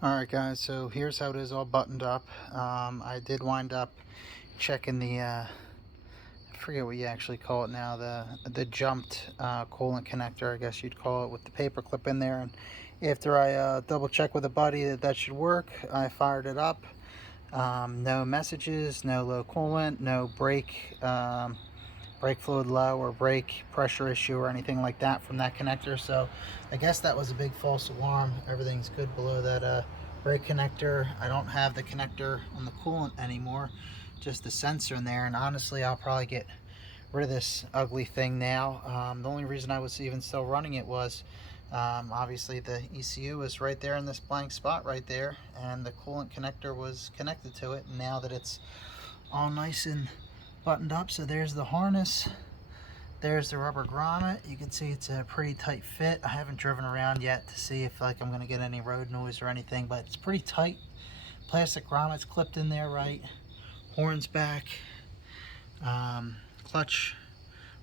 Alright guys, so here's how it is all buttoned up. I did wind up checking the, I forget what you actually call it now, the jumped coolant connector, I guess you'd call it, with the paper clip in there. And after I double checked with a buddy that should work, I fired it up. No messages, no low coolant, no brake fluid low or brake pressure issue or anything like that from that connector. So I guess that was a big false alarm. Everything's good below that brake connector. I don't have the connector on the coolant anymore, just the sensor in there. And honestly, I'll probably get rid of this ugly thing now. The only reason I was even still running it was obviously the ECU is right there in this blank spot right there, and the coolant connector was connected to it. And now that it's all nice and buttoned up, so there's the harness, there's the rubber grommet. You can see it's a pretty tight fit. I haven't driven around yet to see if I'm going to get any road noise or anything, but it's pretty tight. Plastic grommet's clipped in there right, horns back, clutch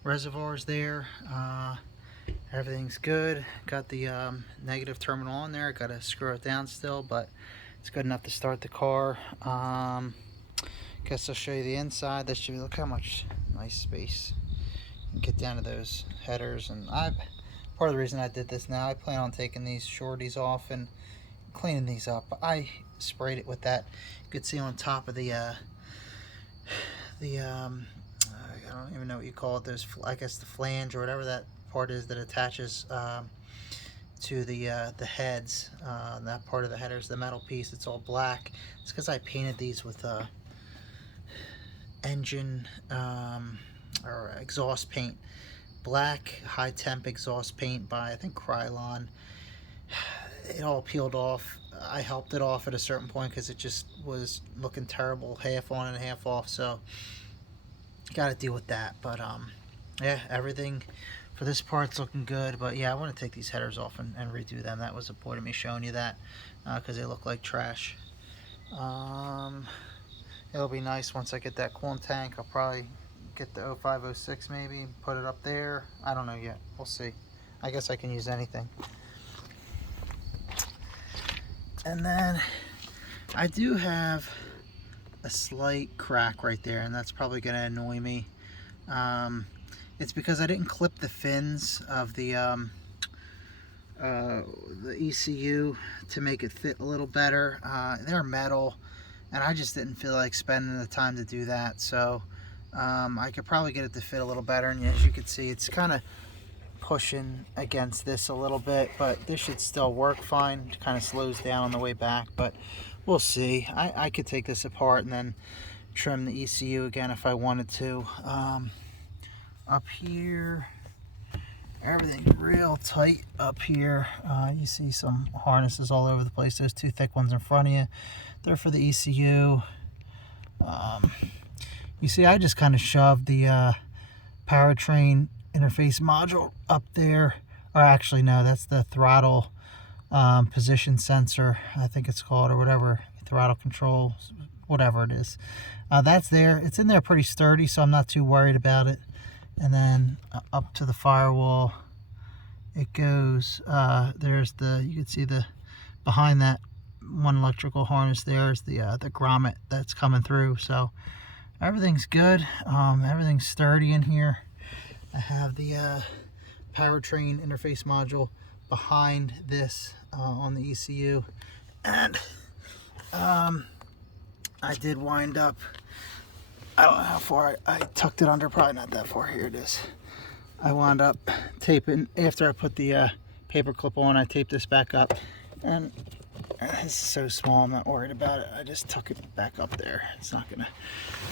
reservoirs there, everything's good. Got the negative terminal on there. Got to screw it down still, but it's good enough to start the car. Guess I'll show you the inside. This should be, look how much nice space. You can get down to those headers. And part of the reason I did this now, I plan on taking these shorties off and cleaning these up. I sprayed it with that. You could see on top of the I don't even know what you call it. There's, I guess, the flange or whatever that part is that attaches to the heads. That part of the headers, the metal piece, it's all black. It's because I painted these with engine or exhaust paint, black high temp exhaust paint by I think Krylon. It all peeled off. I helped it off at a certain point because it just was looking terrible, half on and half off, so got to deal with that. But yeah, everything for this part's looking good. But yeah, I want to take these headers off and redo them. That was the point of me showing you that, because they look like trash. It'll be nice once I get that coolant tank. I'll probably get the 0506 maybe, put it up there. I don't know yet. We'll see. I guess I can use anything. And then I do have a slight crack right there, and that's probably going to annoy me. It's because I didn't clip the fins of the ECU to make it fit a little better. They're metal, and I just didn't feel like spending the time to do that. So I could probably get it to fit a little better. And as you can see, it's kind of pushing against this a little bit, but this should still work fine. It kind of slows down on the way back, but we'll see. I could take this apart and then trim the ECU again if I wanted to. Up here, everything's real tight up here. You see some harnesses all over the place. Those two thick ones in front of you, they're for the ECU. You see, I just kind of shoved the powertrain interface module up there. Or actually, no, that's the throttle position sensor, I think it's called, or whatever, throttle control, whatever it is. That's there. It's in there pretty sturdy, so I'm not too worried about it. And then up to the firewall it goes. There's the, you can see the behind that one electrical harness there is the grommet that's coming through. So everything's good. Everything's sturdy in here. I have the powertrain interface module behind this on the ECU, and I did wind up, I don't know how far I tucked it under, probably not that far. Here it is. I wound up taping, after I put the paper clip on, I taped this back up, and it's so small I'm not worried about it. I just tuck it back up there. It's not gonna,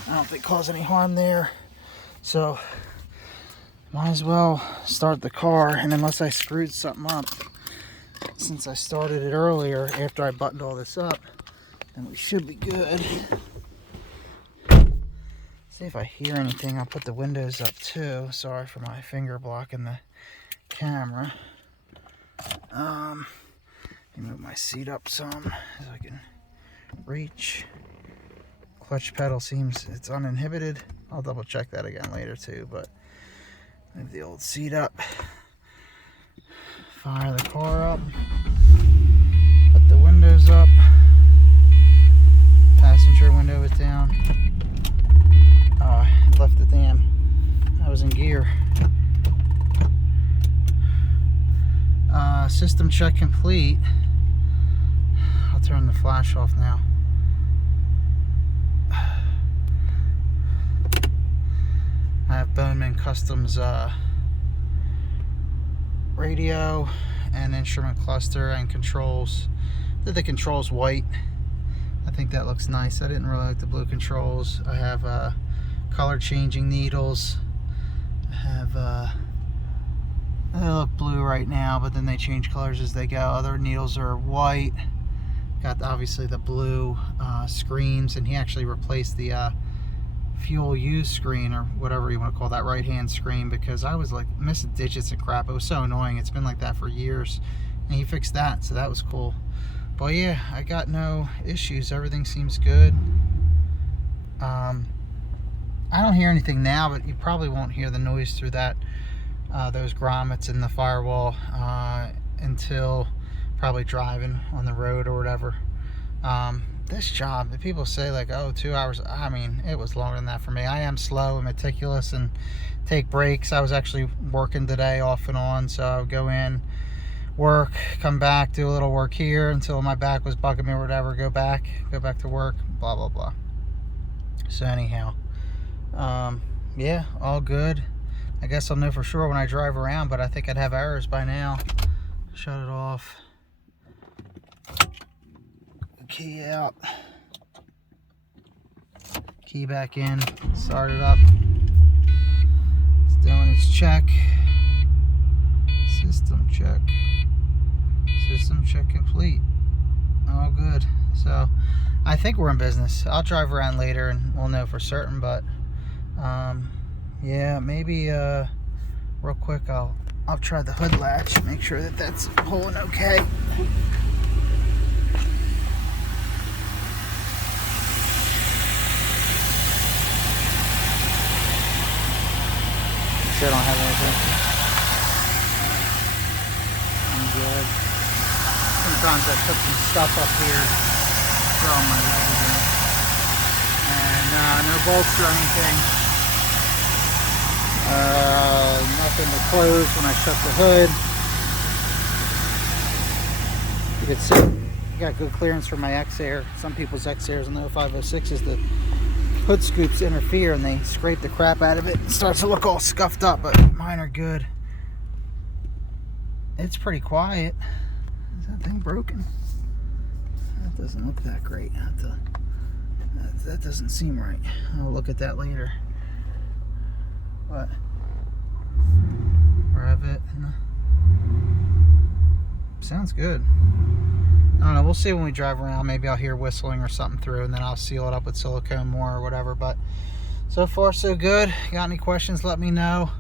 I don't think, cause any harm there. So might as well start the car, and unless I screwed something up since I started it earlier after I buttoned all this up, then we should be good. See if I hear anything. I'll put the windows up too. Sorry for my finger blocking the camera. Let me move my seat up some so I can reach. Clutch pedal seems it's uninhibited. I'll double check that again later too, but move the old seat up. Fire the car up. Put the windows up. Oh, I left the damn. I was in gear. System check complete. I'll turn the flash off now. I have Bowman Customs radio and instrument cluster and controls. Did the controls white. I think that looks nice. I didn't really like the blue controls. I have color changing needles. I have they look blue right now, but then they change colors as they go. Other needles are white. Got obviously the blue screens, and he actually replaced the fuel use screen, or whatever you want to call that, right hand screen, because I was like missing digits and crap. It was so annoying. It's been like that for years, and he fixed that, so that was cool. But yeah, I got no issues. Everything seems good. I don't hear anything now, but you probably won't hear the noise through that those grommets in the firewall until probably driving on the road or whatever. This job, the people say like, oh, 2 hours. I mean, it was longer than that for me. I am slow and meticulous and take breaks. I was actually working today off and on, so I would go in, work, come back, do a little work here until my back was bugging me or whatever, go back to work, blah blah blah. So anyhow, yeah, all good. I guess I'll know for sure when I drive around, but I think I'd have errors by now. Shut it off. Key out. Key back in. Start it up. It's doing its check. System check. System check complete. All good. So I think we're in business. I'll drive around later and we'll know for certain, but yeah, maybe real quick I'll try the hood latch, make sure that that's holding okay. I don't have anything. I'm good. Sometimes I put some stuff up here, throw my leg in, and no bolts or anything. Nothing to close when I shut the hood. You can see I got good clearance for my X-Air. Some people's X-Airs in the 0506s, the hood scoops interfere and they scrape the crap out of it. It starts to look all scuffed up, but mine are good. It's pretty quiet. Is that thing broken? That doesn't look that great. That doesn't seem right. I'll look at that later. But rev it. Sounds good. I don't know, we'll see when we drive around. Maybe I'll hear whistling or something through, and then I'll seal it up with silicone more or whatever. But so far so good. Got any questions, let me know.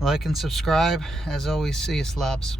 Like and subscribe. As always, see you slobs.